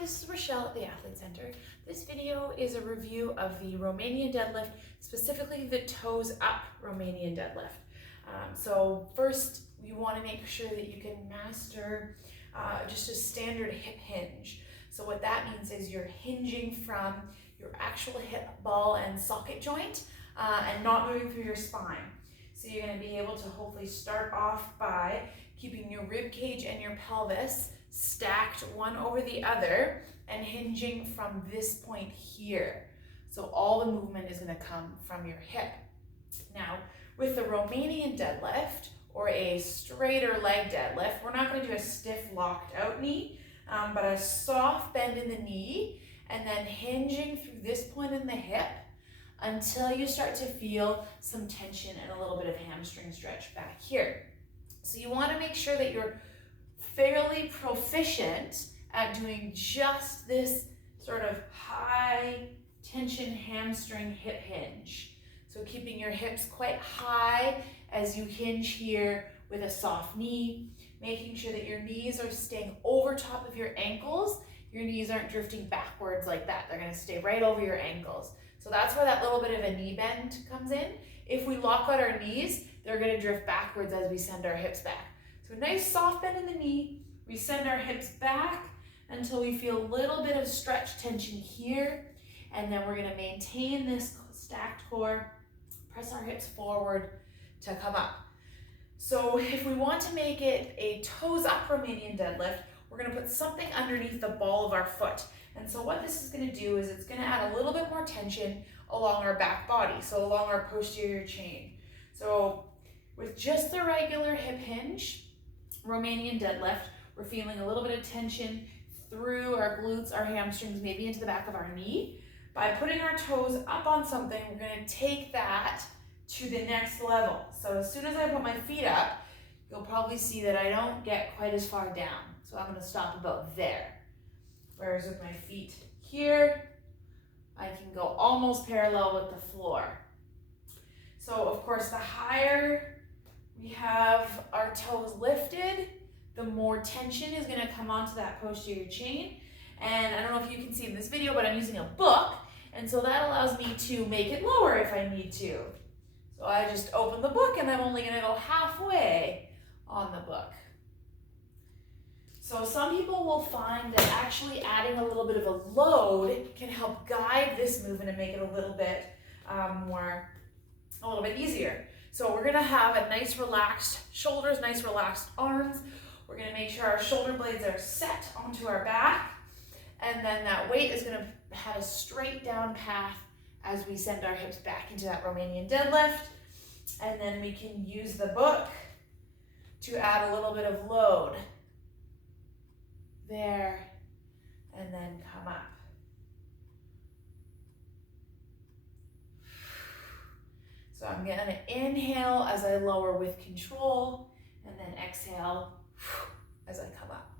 this is Rochelle at the Athlete Center. This video is a review of the Romanian deadlift, specifically the toes up Romanian deadlift. So first, you want to make sure that you can master just a standard hip hinge. So what that means is you're hinging from your actual hip ball and socket joint and not moving through your spine. So you're going to be able to hopefully start off by keeping your rib cage and your pelvis stacked one over the other and hinging from this point here. So all the movement is going to come from your hip. Now, with the Romanian deadlift or a straighter leg deadlift, we're not going to do a stiff locked out knee, but a soft bend in the knee and then hinging through this point in the hip until you start to feel some tension and a little bit of hamstring stretch back here. So you want to make sure that you're fairly proficient at doing just this sort of high tension hamstring hip hinge. So keeping your hips quite high as you hinge here with a soft knee, making sure that your knees are staying over top of your ankles. Your knees aren't drifting backwards like that. They're going to stay right over your ankles. So that's where that little bit of a knee bend comes in. If we lock out our knees, they're going to drift backwards as we send our hips back. So a nice soft bend in the knee. We send our hips back until we feel a little bit of stretch tension here. And then we're going to maintain this stacked core, press our hips forward to come up. So if we want to make it a toes up Romanian deadlift, we're going to put something underneath the ball of our foot. And so what this is going to do is it's going to add a little bit more tension along our back body, so along our posterior chain. So with just the regular hip hinge, Romanian deadlift, we're feeling a little bit of tension through our glutes, our hamstrings, maybe into the back of our knee. By putting our toes up on something, we're going to take that to the next level. So as soon as I put my feet up, you'll probably see that I don't get quite as far down. So I'm going to stop about there. Whereas with my feet here, I can go almost parallel with the floor. So of course, the higher we have our toes lifted, the more tension is going to come onto that posterior chain. And I don't know if you can see in this video, but I'm using a book. And so that allows me to make it lower if I need to. So I just open the book and I'm only going to go halfway on the book. So some people will find that actually adding a little bit of a load can help guide this movement and make it a little bit easier. So we're gonna have a nice relaxed shoulders, nice relaxed arms. We're gonna make sure our shoulder blades are set onto our back. And then that weight is gonna have a straight down path as we send our hips back into that Romanian deadlift. And then we can use the book to add a little bit of load. There, and then come up. So I'm going to inhale as I lower with control, and then exhale as I come up.